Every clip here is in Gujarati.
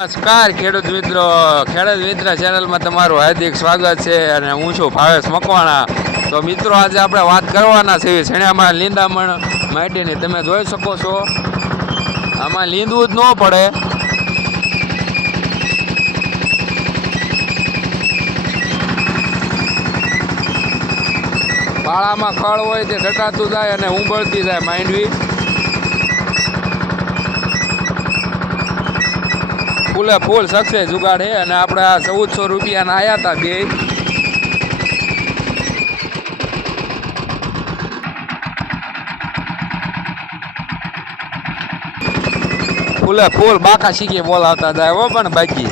નમસ્કાર ખેડૂત મિત્ર ચેનલમાં તમારું હાર્દિક સ્વાગત છે અને હું છું ભાવેશ મકવાણા. તો મિત્રો આજે આપણે વાત કરવાના છીએ શેણામાં લીંદામણ માટીની. તમે જોઈ શકો છો આમાં લીંદવું જ ન પડે. પાળામાં ખળ હોય તે ડટાતું જાય અને ઉંબળતી જાય માંડવી. ફૂલે ફૂલ સક્સેસ જુગાડે અને આપણે આ 1400 રૂપિયાના આવ્યા હતા બે. ફૂલે ફૂલ બાકા શીખી બોલાવતા જાય હો પણ બાકી.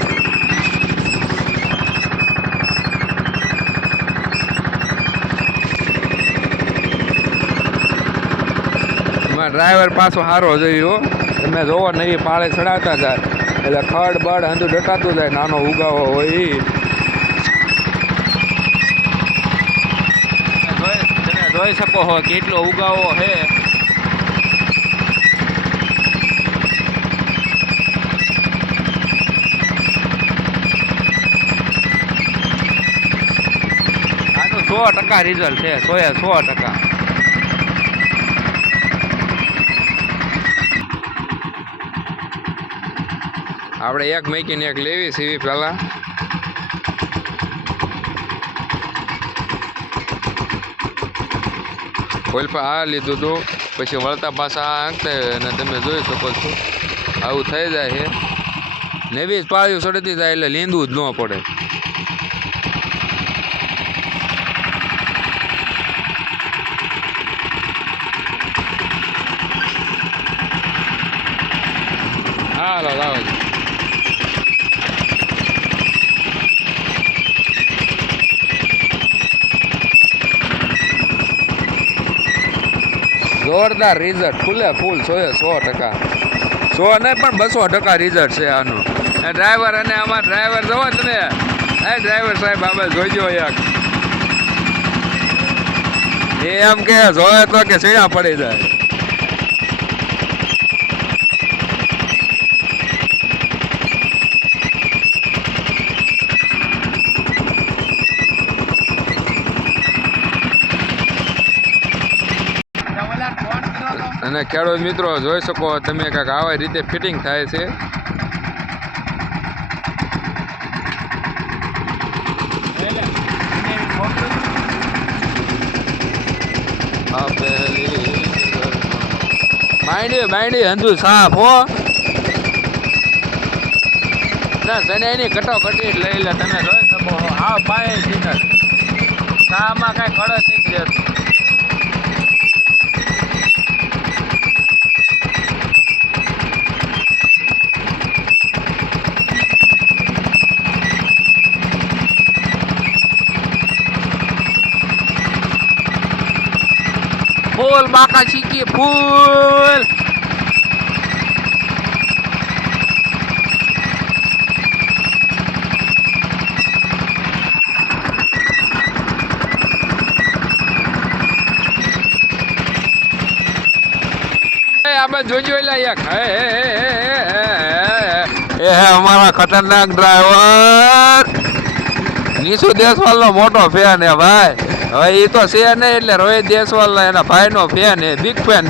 ડ્રાઈવર પાછો સારો જોયો તમે જોવો નવી પાળે ચડાવતા જાય એટલે ખડ બળ હંધું ડટાતું જાય. નાનો ઉગાવો હોય તમે જોઈ શકો છો કેટલો ઉગાવો છે. આનું 100% રિઝલ્ટ છે. 100%. આપણે એક મેકીને એક લેવી સીવી પહેલાં. કોઈપા આ લીધું હતું પછી વળતા પાછા આ આંકતા અને તમે જોઈ શકો છો આવું થઈ જાય છે. નવી જ પાળીઓ ચડતી જાય એટલે લીંદવું જ ન પડે. હાલો લાવો જોરદાર રિઝલ્ટ. ફૂલે ફૂલ 100% 100 નહીં પણ 200% રિઝલ્ટ છે આનું. ડ્રાઈવર અને અમારા ડ્રાઈવર જોવો તમે. ડ્રાઈવર સાહેબ આપણે જોઈજો એક એમ કે જોયે તો કે સીણા પડી જાય. અને ખેડૂત મિત્રો જોઈ શકો તમે કાંઈક આવા રીતે ફિટિંગ થાય છે. માંડી હંધુ સાફ હો ના શનિયાની કટોકટી લઈ લે. તમે જોઈ શકો હા પાય સીધા સામાં કાંઈ ખડસ નથી રહેતું. ફૂલ બાકા ચીકી ફૂલ. આપણે જોજો એટલે એક હે અમારા ખતરનાક ડ્રાઈવર નીસુ દેશવાલ નો મોટો ફેન હે ભાઈ. હવે એ તો છે નહીં એટલે રોહિત દેશવાલ એના ભાઈનો ફેન હે. Big fan.